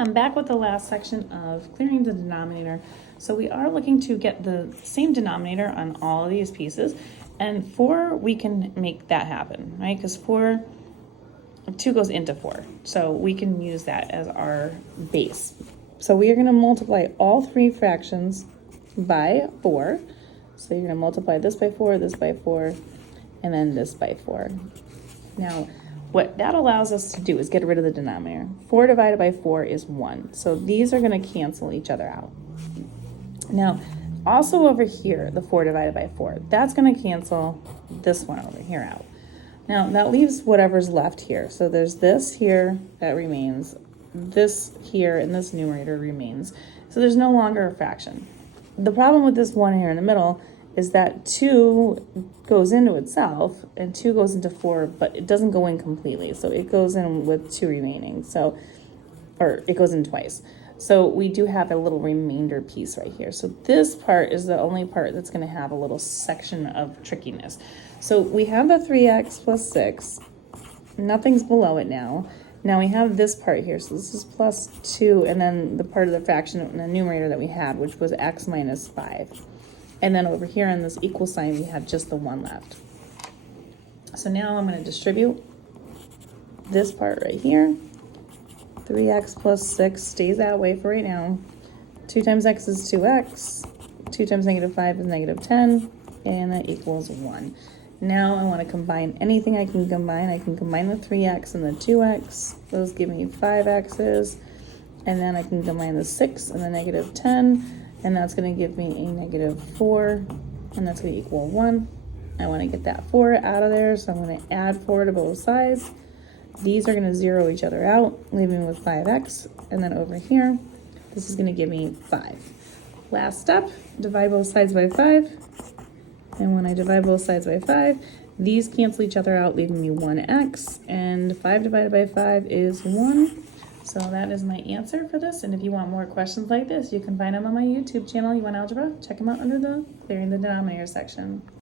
I'm back with the last section of clearing the denominator. So we are looking to get the same denominator on all of these pieces. And 4, we can make that happen, right? Because 2 goes into 4. So we can use that as our base. So we are going to multiply all 3 fractions by 4. So you're going to multiply this by 4, and then this by 4. Now, what that allows us to do is get rid of the denominator. 4 divided by 4 is 1. So these are going to cancel each other out. Now, also over here, the 4 divided by 4, that's going to cancel this one over here out. Now, that leaves whatever's left here. So there's this here that remains, this here, and this numerator remains. So there's no longer a fraction. The problem with this one here in the middle is that 2 goes into itself and 2 goes into 4, but it doesn't go in completely. So it goes in with 2 remaining. So, or it goes in twice. So we do have a little remainder piece right here. So this part is the only part that's going to have a little section of trickiness. So we have the 3x plus 6. Nothing's below it now. Now we have this part here. So this is plus 2, and then the part of the fraction in the numerator that we had, which was x minus 5. And then over here in this equal sign, we have just the 1 left. So now I'm going to distribute this part right here. 3x plus 6 stays that way for right now. 2 times x is 2x. 2 times negative 5 is negative 10. And that equals 1. Now I want to combine anything I can combine. I can combine the 3x and the 2x. Those give me 5x's. And then I can combine the 6 and the negative 10. And that's going to give me a negative 4. And that's going to equal 1. I want to get that 4 out of there. So I'm going to add 4 to both sides. These are going to zero each other out, leaving me with 5x. And then over here, this is going to give me 5. Last step, divide both sides by 5. And when I divide both sides by 5, these cancel each other out, leaving me 1x. And 5 divided by 5 is 1. So that is my answer for this. And if you want more questions like this, you can find them on my YouTube channel. You want algebra? Check them out under the clearing the denominator section.